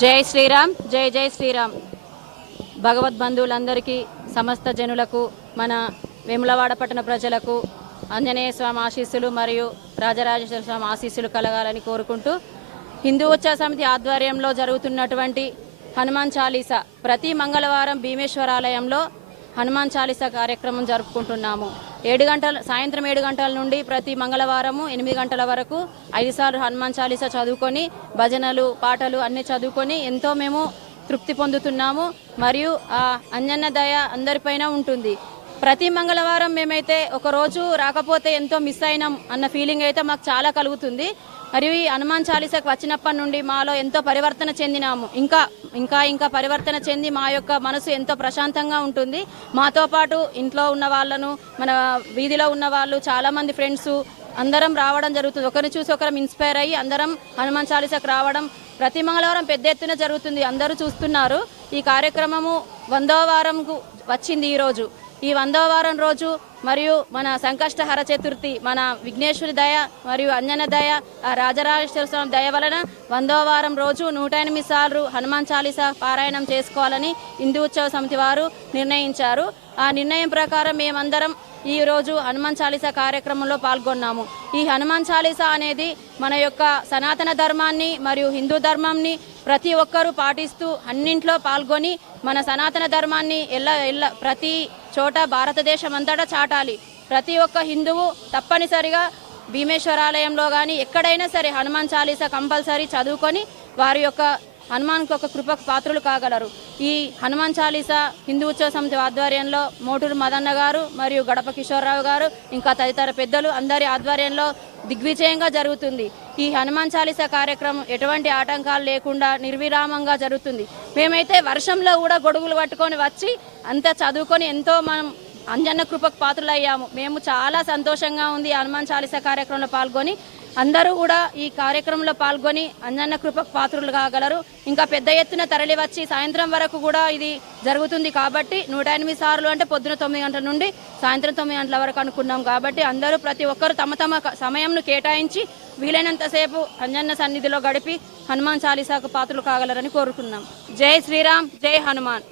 జై శ్రీరామ్ జై జై శ్రీరామ్. భగవద్బంధువులందరికీ సమస్త జనులకు మన వేములవాడ పట్టణ ప్రజలకు ఆంజనేయ స్వామి ఆశీస్సులు మరియు రాజరాజేశ్వర స్వామి ఆశీస్సులు కలగాలని కోరుకుంటూ హిందూ ఉత్సవ సమితి ఆధ్వర్యంలో జరుగుతున్నటువంటి హనుమాన్ చాలీసా ప్రతి మంగళవారం భీమేశ్వరాలయంలో హనుమాన్ చాలీసా కార్యక్రమం జరుపుకుంటున్నాము. ఏడు గంటల సాయంత్రం ఏడు గంటల నుండి ప్రతి మంగళవారము ఎనిమిది గంటల వరకు ఐదు సార్లు హనుమాన్ చాలీసా చదువుకొని భజనలు పాటలు అన్నీ చదువుకొని ఎంతో మేము తృప్తి పొందుతున్నాము. మరియు ఆ అంజన్న దయ అందరిపైన ఉంటుంది. ప్రతి మంగళవారం మేమైతే ఒకరోజు రాకపోతే ఎంతో మిస్ అయినాం అన్న ఫీలింగ్ అయితే మాకు చాలా కలుగుతుంది. మరియు ఈ హనుమాన్ చాలీసాకు వచ్చినప్పటి నుండి మాలో ఎంతో పరివర్తన చెందినాము. ఇంకా ఇంకా ఇంకా పరివర్తన చెంది మా యొక్క మనసు ఎంతో ప్రశాంతంగా ఉంటుంది. మాతో పాటు ఇంట్లో ఉన్న వాళ్ళను మన వీధిలో ఉన్న వాళ్ళు చాలామంది ఫ్రెండ్స్ అందరం రావడం జరుగుతుంది. ఒకరిని చూసి ఒకరం ఇన్స్పైర్ అయ్యి అందరం హనుమాన్ చాలీసాకు రావడం ప్రతి మంగళవారం పెద్ద ఎత్తున జరుగుతుంది. అందరూ చూస్తున్నారు. ఈ కార్యక్రమము వందవ వారంకు వచ్చింది ఈరోజు ఈ వందవ వారం రోజు మరియు మన సంకష్టహర చతుర్థి మన విఘ్నేశ్వరి దయ మరియు అంజన దయ రాజరాజేశ్వర స్వామి దయ వలన వందవ వారం రోజు నూట ఎనిమిది సార్లు హనుమాన్ చాలీసా పారాయణం చేసుకోవాలని హిందూ ఉత్సవ సమితి వారు నిర్ణయించారు. ఆ నిర్ణయం ప్రకారం మేమందరం ఈ రోజు హనుమాన్ చాలీసా కార్యక్రమంలో పాల్గొన్నాము. ఈ హనుమాన్ చాలీసా అనేది మన యొక్క సనాతన ధర్మాన్ని మరియు హిందూ ధర్మాన్ని ప్రతి ఒక్కరూ పాటిస్తూ అన్నింట్లో పాల్గొని మన సనాతన ధర్మాన్ని ఎల్ల ఎల్ల ప్రతి చోట భారతదేశం అంతటా చాటాలి. ప్రతి ఒక్క హిందువు తప్పనిసరిగా భీమేశ్వరాలయంలో కానీ ఎక్కడైనా సరే హనుమాన్ చాలీసా కంపల్సరీ చదువుకొని వారి యొక్క హనుమాన్కి ఒక కృపకు పాత్రులు కాగలరు. ఈ హనుమాన్ చాలీసా హిందూ ఉత్సవ సమితి ఆధ్వర్యంలో మోటూరు మదన్న గారు మరియు గడప కిషోర్రావు గారు ఇంకా తదితర పెద్దలు అందరి ఆధ్వర్యంలో దిగ్విజయంగా జరుగుతుంది. ఈ హనుమాన్ చాలీసా కార్యక్రమం ఎటువంటి ఆటంకాలు లేకుండా నిర్విరామంగా జరుగుతుంది. మేమైతే వర్షంలో కూడా గొడుగులు పట్టుకొని వచ్చి అంతా చదువుకొని ఎంతో మనం అంజన్న కృపకు పాత్రలయ్యాము. మేము చాలా సంతోషంగా ఉంది హనుమాన్ చాలీసా కార్యక్రమంలో పాల్గొని. అందరూ కూడా ఈ కార్యక్రమంలో పాల్గొని అంజన్న కృపకు పాత్రులు కాగలరు. ఇంకా పెద్ద ఎత్తున తరలి వచ్చి సాయంత్రం వరకు కూడా ఇది జరుగుతుంది కాబట్టి నూట ఎనిమిది సార్లు అంటే పొద్దున తొమ్మిది గంటల నుండి సాయంత్రం తొమ్మిది గంటల వరకు అనుకున్నాం కాబట్టి అందరూ ప్రతి ఒక్కరు తమ తమ క- సమయంను కేటాయించి వీలైనంతసేపు అంజన్న సన్నిధిలో గడిపి హనుమాన్ చాలీసాకు పాత్రలు కాగలరని కోరుకున్నాం. జై శ్రీరామ్ జై హనుమాన్.